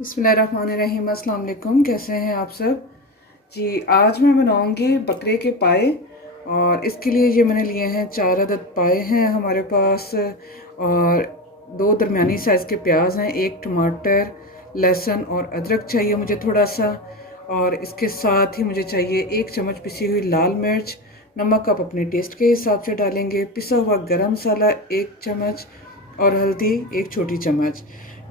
बिस्मिल्लाहिर्रहमानिर्रहीम। अस्सलाम वालेकुम। कैसे हैं आप सब जी। आज मैं बनाऊंगी बकरे के पाए और इसके लिए ये मैंने लिए हैं 4 अदद पाए हैं हमारे पास और 2 दरमियानी साइज़ के प्याज हैं, 1 टमाटर, लहसुन और अदरक चाहिए मुझे थोड़ा सा, और इसके साथ ही मुझे चाहिए 1 चम्मच पिसी हुई लाल मिर्च। नमक आप अपने टेस्ट के हिसाब से डालेंगे। पिसा हुआ गरम मसाला 1 चम्मच और हल्दी 1 छोटी चम्मच।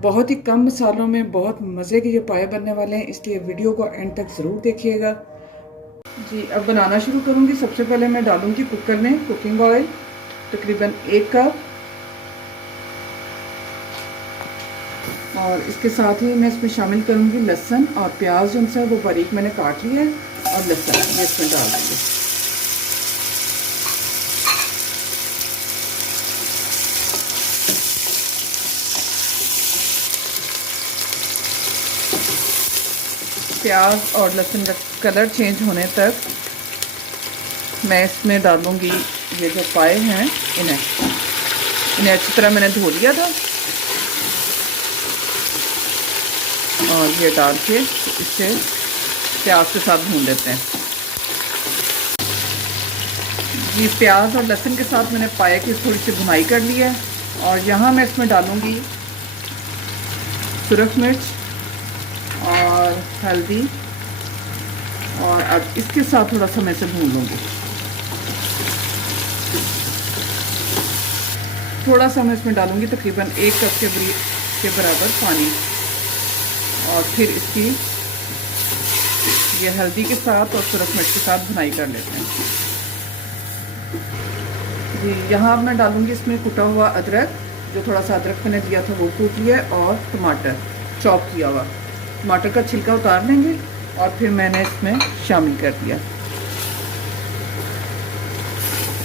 बहुत ही कम मसालों में बहुत मज़े के ये पाए बनने वाले हैं, इसलिए वीडियो को एंड तक ज़रूर देखिएगा जी। अब बनाना शुरू करूँगी। सबसे पहले मैं डालूँगी कुकर में कुकिंग ऑयल तकरीबन 1 कप, और इसके साथ ही मैं इसमें शामिल करूँगी लहसुन और प्याज जो है वो बारीक मैंने काट लिया है, और लहसुन ये इसमें डाल दूँगी। प्याज और लहसुन का कलर चेंज होने तक मैं इसमें डालूँगी ये जो पाए हैं, इन्हें अच्छी तरह मैंने धो लिया था, और ये डाल के इसे प्याज के साथ भून लेते हैं जी। प्याज और लहसुन के साथ मैंने पाए की थोड़ी सी भुनाई कर ली है, और यहाँ मैं इसमें डालूँगी सुरख मिर्च और हल्दी, और अब इसके साथ थोड़ा सा मैं इसे भून लूँगी। थोड़ा सा मैं इसमें डालूँगी तकरीबन 1 कप के बराबर पानी, और फिर इसकी ये हल्दी के साथ और सुरख मिर्च के साथ भुनाई कर लेते हैं जी। यहाँ मैं डालूँगी इसमें कुटा हुआ अदरक, जो थोड़ा सा अदरक मैंने दिया था वो कूट लिया, और टमाटर चॉप किया हुआ। टमाटर का छिलका उतार लेंगे, और फिर मैंने इसमें शामिल कर दिया।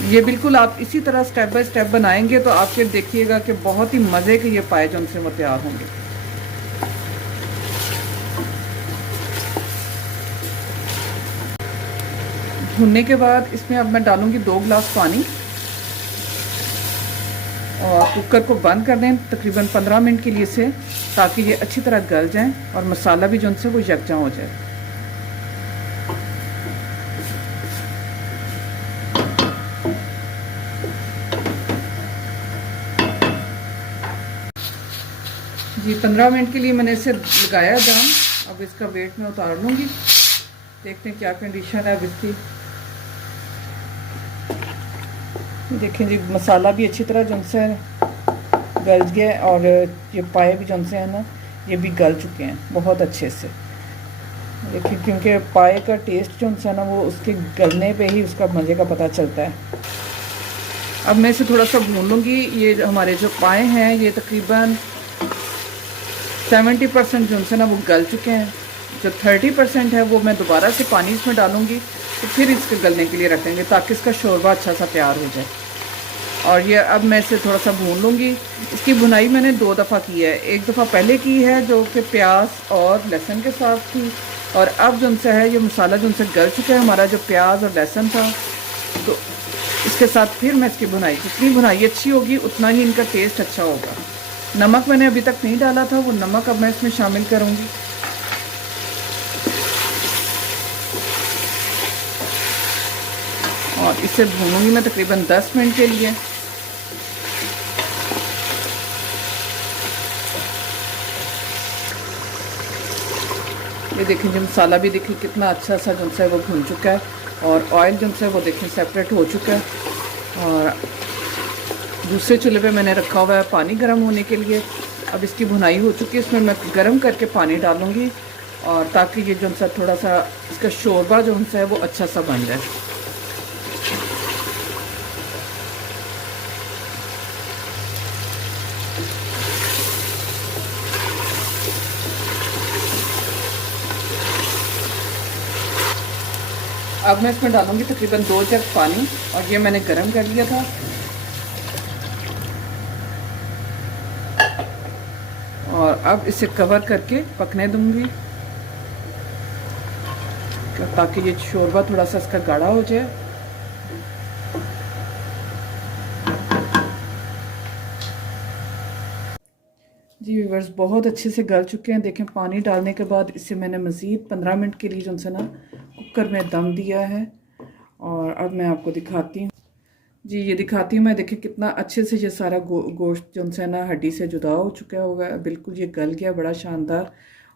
ये बिल्कुल आप इसी तरह स्टेप बाय स्टेप बनाएंगे तो आप फिर देखिएगा कि बहुत ही मज़े के ये पाए जो उनसे वो तैयार होंगे। भुनने के बाद इसमें अब मैं डालूंगी 2 गिलास पानी, और कुकर को बंद कर दें तकरीबन 15 मिनट के लिए से, ताकि ये अच्छी तरह गल जाएं और मसाला भी जो उनसे वो यकजा हो जाए। जी 15 मिनट के लिए मैंने इसे लगाया दम। अब इसका वेट मैं उतार लूँगी, देखते हैं क्या कंडीशन है अब इसकी। देखें जी, मसाला भी अच्छी तरह जो से गल गया, और ये पाए भी जो से है ना, ये भी गल चुके हैं बहुत अच्छे से। देखिए, क्योंकि पाए का टेस्ट जो है ना वो उसके गलने पे ही उसका मज़े का पता चलता है। अब मैं इसे थोड़ा सा भून लूँगी। ये हमारे जो पाए हैं ये तकरीबन 70% जो है ना वो गल चुके हैं। जो 30% है वो मैं दोबारा से पानी इसमें डालूँगी, तो फिर इसके गलने के लिए रखेंगे ताकि इसका शोरबा अच्छा सा तैयार हो जाए। और ये अब मैं इसे थोड़ा सा भून लूँगी। इसकी भुनाई मैंने 2 दफ़ा की है। एक दफ़ा पहले की है जो कि प्याज और लहसुन के साथ थी, और अब जो उनसे है ये मसाला जो उनसे गल चुका है हमारा जो प्याज और लहसुन था, तो इसके साथ फिर मैं इसकी भुनाई, जितनी भुनाई अच्छी होगी उतना ही इनका टेस्ट अच्छा होगा। नमक मैंने अभी तक नहीं डाला था, वो नमक अब मैं इसमें शामिल करूँगी। और इसे भूनूंगी मैं तकरीबन 10 मिनट के लिए। ये देखें जी, मसाला भी देखिए कितना अच्छा सा जो है वो भून चुका है, और ऑयल जो है वो देखें सेपरेट हो चुका है। और दूसरे चूल्हे पे मैंने रखा हुआ है पानी गर्म होने के लिए। अब इसकी भुनाई हो चुकी है, इसमें मैं गर्म करके पानी डालूँगी, और ताकि ये जो सा थोड़ा सा इसका शोरबा जो है वो अच्छा सा बन जाए। अब मैं इसमें डालूँगी तकरीबन 2 जग पानी, और ये मैंने गर्म कर लिया था। और अब इसे कवर करके पकने दूँगी ताकि ये शोरबा थोड़ा सा इसका गाढ़ा हो जाए। जी व्यूअर्स, बहुत अच्छे से गल चुके हैं। देखें, पानी डालने के बाद इसे मैंने मज़ीद 15 मिनट के लिए जो है ना कुकर में दम दिया है। और अब मैं आपको दिखाती हूँ। जी ये दिखाती हूँ मैं। देखिए कितना अच्छे से ये सारा गोश्त जो है ना हड्डी से जुदा हो चुका होगा, बिल्कुल ये गल गया, बड़ा शानदार।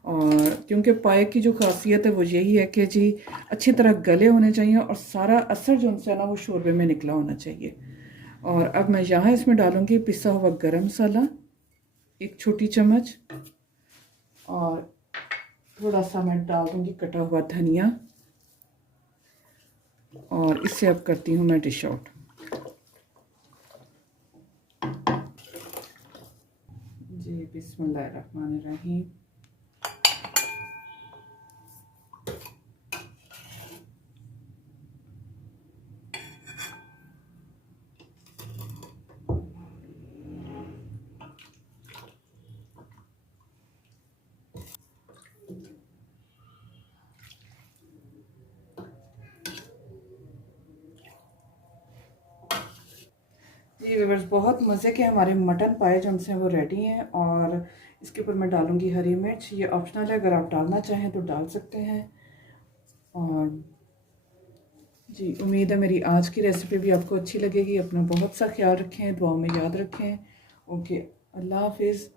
और क्योंकि पाए की जो खासियत है वो यही है कि जी अच्छी तरह गले होने चाहिए और सारा असर जो है ना वो शोरबे में निकला होना चाहिए। और अब मैं यहाँ इसमें डालूँगी पिसा हुआ गरम मसाला 1 छोटी चम्मच, और थोड़ा सा मैं डाल दूँगी कटा हुआ धनिया, और इससे अब करती हूँ मैं डिश आउट। जी बिस्मिल्लाहिर्रहमानिर्रहीम। जी व्यूअर्स, बहुत मज़े के हमारे मटन पाए जो उनसे वो रेडी हैं। और इसके ऊपर मैं डालूँगी हरी मिर्च। ये ऑप्शनल है, अगर आप डालना चाहें तो डाल सकते हैं। और जी उम्मीद है मेरी आज की रेसिपी भी आपको अच्छी लगेगी। अपना बहुत सा ख्याल रखें, दुआओं में याद रखें। ओके, अल्लाह हाफिज़।